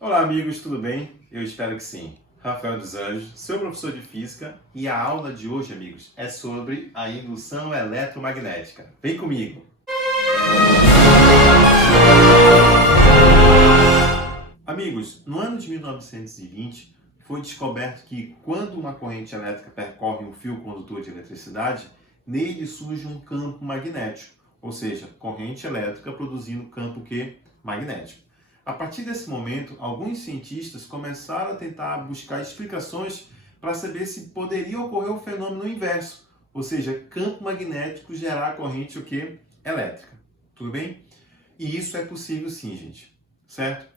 Olá, amigos, tudo bem? Eu espero que sim. Rafael dos Anjos, seu professor de física, e a aula de hoje, amigos, é sobre a indução eletromagnética. Vem comigo! Amigos, no ano de 1920, foi descoberto que quando uma corrente elétrica percorre um fio condutor de eletricidade, nele surge um campo magnético, ou seja, corrente elétrica produzindo campo magnético. A partir desse momento, alguns cientistas começaram a tentar buscar explicações para saber se poderia ocorrer o fenômeno inverso, ou seja, campo magnético gerar corrente elétrica. Tudo bem? E isso é possível sim, gente. Certo?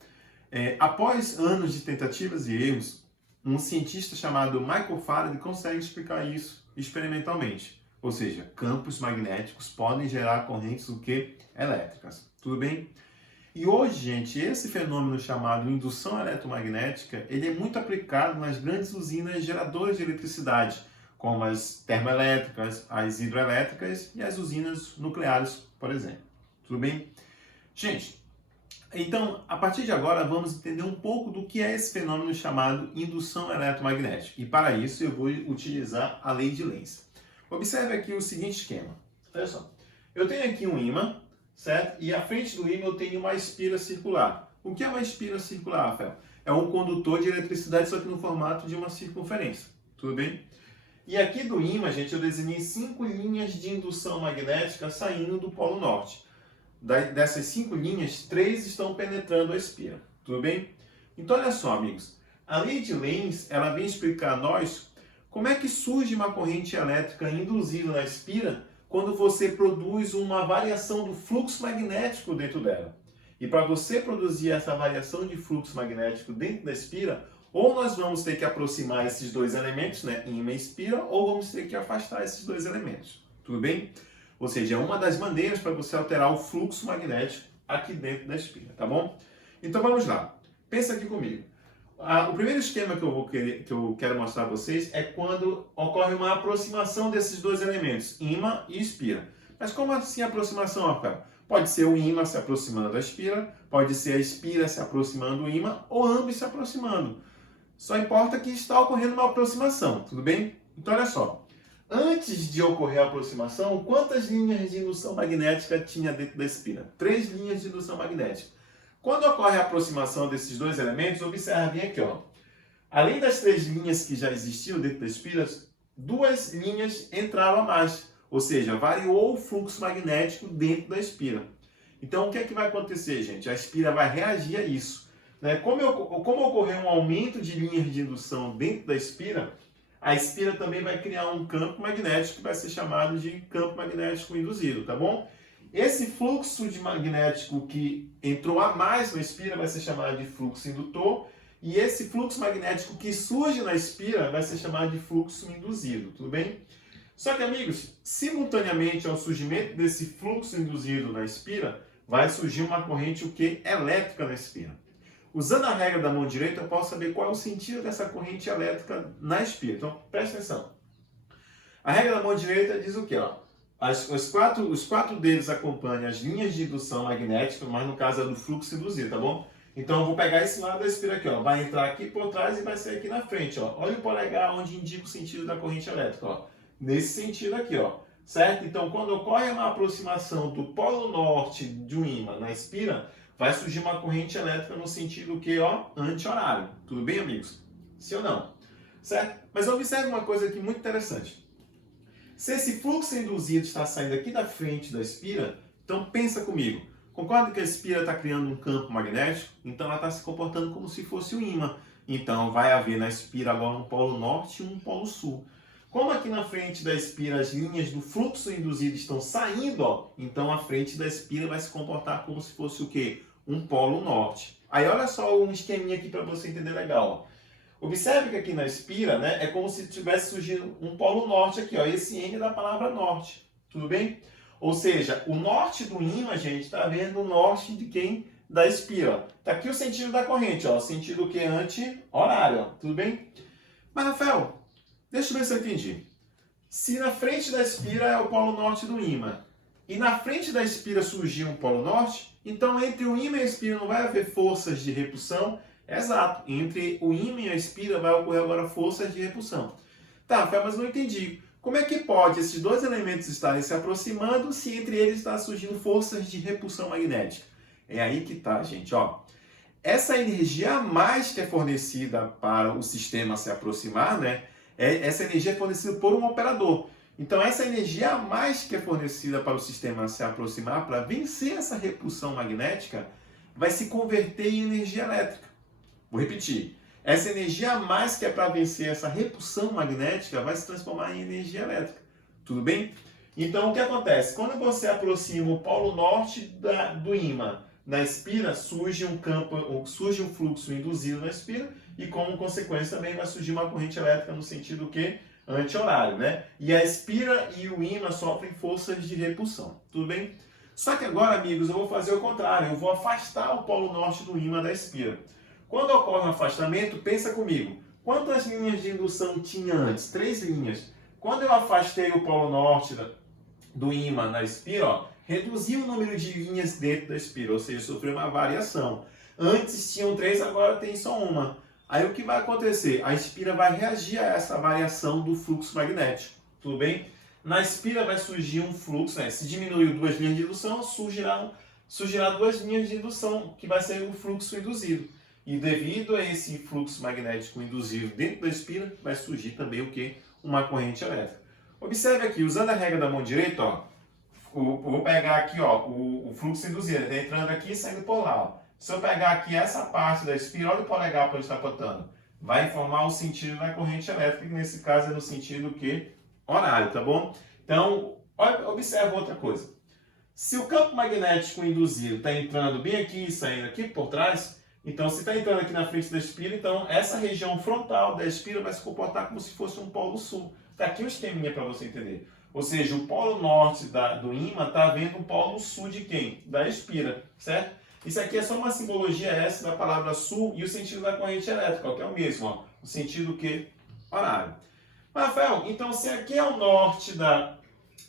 Após anos de tentativas e erros, um cientista chamado Michael Faraday consegue explicar isso experimentalmente. Ou seja, campos magnéticos podem gerar correntes elétricas. Tudo bem? E hoje, gente, esse fenômeno chamado indução eletromagnética, ele é muito aplicado nas grandes usinas geradoras de eletricidade, como as termoelétricas, as hidroelétricas e as usinas nucleares, por exemplo. Tudo bem? Gente, então, a partir de agora, vamos entender um pouco do que é esse fenômeno chamado indução eletromagnética. E para isso, eu vou utilizar a lei de Lenz. Observe aqui o seguinte esquema. Olha só. Eu tenho aqui um ímã, certo? E à frente do ímã eu tenho uma espira circular. O que é uma espira circular, Rafael? É um condutor de eletricidade, só que no formato de uma circunferência. Tudo bem? E aqui do ímã, gente, eu desenhei 5 linhas de indução magnética saindo do polo norte. Dessas 5 linhas, 3 estão penetrando a espira. Tudo bem? Então, olha só, amigos. A lei de Lenz, ela vem explicar a nós como é que surge uma corrente elétrica induzida na espira quando você produz uma variação do fluxo magnético dentro dela. E para você produzir essa variação de fluxo magnético dentro da espira, ou nós vamos ter que aproximar esses dois elementos, né, ímã e espira, ou vamos ter que afastar esses dois elementos. Tudo bem? Ou seja, é uma das maneiras para você alterar o fluxo magnético aqui dentro da espira, tá bom? Então vamos lá. Pensa aqui comigo. O primeiro esquema que eu quero mostrar para vocês é quando ocorre uma aproximação desses dois elementos, ímã e espira. Mas como assim aproximação, Rafael? Pode ser o ímã se aproximando da espira, pode ser a espira se aproximando do ímã, ou ambos se aproximando. Só importa que está ocorrendo uma aproximação, tudo bem? Então olha só. Antes de ocorrer a aproximação, quantas linhas de indução magnética tinha dentro da espira? 3 linhas de indução magnética. Quando ocorre a aproximação desses dois elementos, observem aqui, ó. Além das 3 linhas que já existiam dentro da espira, 2 linhas entraram a mais, ou seja, variou o fluxo magnético dentro da espira. Então, o que é que vai acontecer, gente? A espira vai reagir a isso. Né? Como ocorreu um aumento de linhas de indução dentro da espira, a espira também vai criar um campo magnético que vai ser chamado de campo magnético induzido, tá bom? Esse fluxo de magnético que entrou a mais na espira vai ser chamado de fluxo indutor, e esse fluxo magnético que surge na espira vai ser chamado de fluxo induzido, tudo bem? Só que, amigos, simultaneamente ao surgimento desse fluxo induzido na espira, vai surgir uma corrente elétrica na espira. Usando a regra da mão direita, eu posso saber qual é o sentido dessa corrente elétrica na espira. Então, presta atenção. A regra da mão direita diz o quê? Ó? Os quatro dedos acompanham as linhas de indução magnética, mas no caso é do fluxo induzido, tá bom? Então eu vou pegar esse lado da espira aqui, ó. Vai entrar aqui por trás e vai sair aqui na frente, ó. Olha o polegar onde indica o sentido da corrente elétrica, ó. Nesse sentido aqui, ó. Certo? Então quando ocorre uma aproximação do polo norte de um ímã na espira, vai surgir uma corrente elétrica no sentido anti-horário. Tudo bem, amigos? Sim ou não? Certo? Mas observe uma coisa aqui muito interessante. Se esse fluxo induzido está saindo aqui da frente da espira, então pensa comigo. Concorda que a espira está criando um campo magnético? Então ela está se comportando como se fosse um ímã. Então vai haver na espira agora um polo norte e um polo sul. Como aqui na frente da espira as linhas do fluxo induzido estão saindo, ó, então a frente da espira vai se comportar como se fosse o quê? Um polo norte. Aí olha só um esqueminha aqui para você entender legal. Ó. Observe que aqui na espira, né, é como se tivesse surgido um polo norte aqui, ó, esse N da palavra norte, tudo bem? Ou seja, o norte do ímã, gente, está vendo o norte de quem? Da espira. Está aqui o sentido da corrente, ó, sentido que anti-horário, ó, tudo bem? Mas, Rafael, deixa eu ver se eu entendi. Se na frente da espira é o polo norte do ímã, e na frente da espira surgiu um polo norte, então entre o ímã e a espira não vai haver forças de repulsão, Exato, entre o ímã e a espira vai ocorrer agora forças de repulsão. Tá, Rafael, mas não entendi. Como é que pode esses dois elementos estarem se aproximando se entre eles está surgindo forças de repulsão magnética? É aí que tá, gente, ó. Essa energia a mais que é fornecida para o sistema se aproximar, né? Essa energia é fornecida por um operador. Então, essa energia a mais que é fornecida para o sistema se aproximar, para vencer essa repulsão magnética, vai se converter em energia elétrica. Vou repetir. Essa energia a mais que é para vencer essa repulsão magnética vai se transformar em energia elétrica. Tudo bem? Então, o que acontece? Quando você aproxima o polo norte do ímã na espira, surge um fluxo induzido na espira e, como consequência, também vai surgir uma corrente elétrica no sentido que anti-horário, né? E a espira e o ímã sofrem forças de repulsão. Tudo bem? Só que agora, amigos, eu vou fazer o contrário. Eu vou afastar o polo norte do ímã da espira. Quando ocorre um afastamento, pensa comigo. Quantas linhas de indução tinha antes? 3 linhas. Quando eu afastei o polo norte do ímã na espira, ó, reduzi o número de linhas dentro da espira, ou seja, sofreu uma variação. Antes tinham 3, agora tem só uma. Aí o que vai acontecer? A espira vai reagir a essa variação do fluxo magnético. Tudo bem? Na espira vai surgir um fluxo, né? Se diminuiu 2 linhas de indução, surgirá 2 linhas de indução, que vai ser o fluxo induzido. E devido a esse fluxo magnético induzido dentro da espira, vai surgir também o que? Uma corrente elétrica. Observe aqui, usando a regra da mão direita, ó, vou pegar aqui ó, o fluxo induzido, está entrando aqui e saindo por lá. Ó. Se eu pegar aqui essa parte da espira, olha o polegar para onde está apontando. Vai informar o sentido da corrente elétrica, que nesse caso é no sentido que? Horário, tá bom? Então, observe outra coisa. Se o campo magnético induzido está entrando bem aqui e saindo aqui por trás, então, se está entrando aqui na frente da espira, então essa região frontal da espira vai se comportar como se fosse um polo sul. Está aqui o esqueminha para você entender. Ou seja, o polo norte do ímã está vendo o polo sul de quem? Da espira, certo? Isso aqui é só uma simbologia essa da palavra sul e o sentido da corrente elétrica, ó, que é o mesmo, ó, o sentido que? Horário. Mas, Rafael, então se aqui é o norte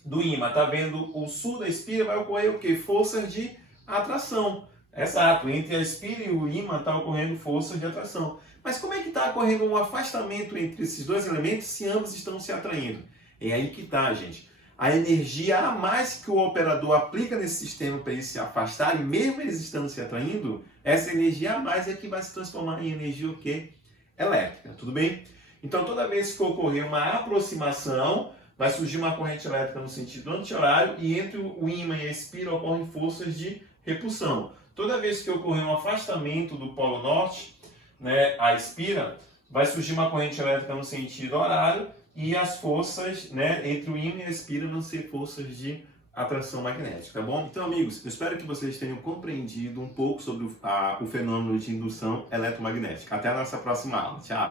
do ímã, está vendo o sul da espira, vai ocorrer o quê? Forças de atração. Exato, entre a espira e o ímã está ocorrendo forças de atração. Mas como é que está ocorrendo um afastamento entre esses dois elementos se ambos estão se atraindo? É aí que está, gente. A energia a mais que o operador aplica nesse sistema para eles se afastarem, mesmo eles estando se atraindo, essa energia a mais é que vai se transformar em energia o quê? Elétrica, tudo bem? Então toda vez que ocorrer uma aproximação, vai surgir uma corrente elétrica no sentido anti-horário e entre o ímã e a espira ocorrem forças de repulsão. Toda vez que ocorrer um afastamento do polo norte, né, a espira, vai surgir uma corrente elétrica no sentido horário e as forças, né, entre o ímã e a espira vão ser forças de atração magnética, tá bom? Então, amigos, eu espero que vocês tenham compreendido um pouco sobre o fenômeno de indução eletromagnética. Até a nossa próxima aula. Tchau!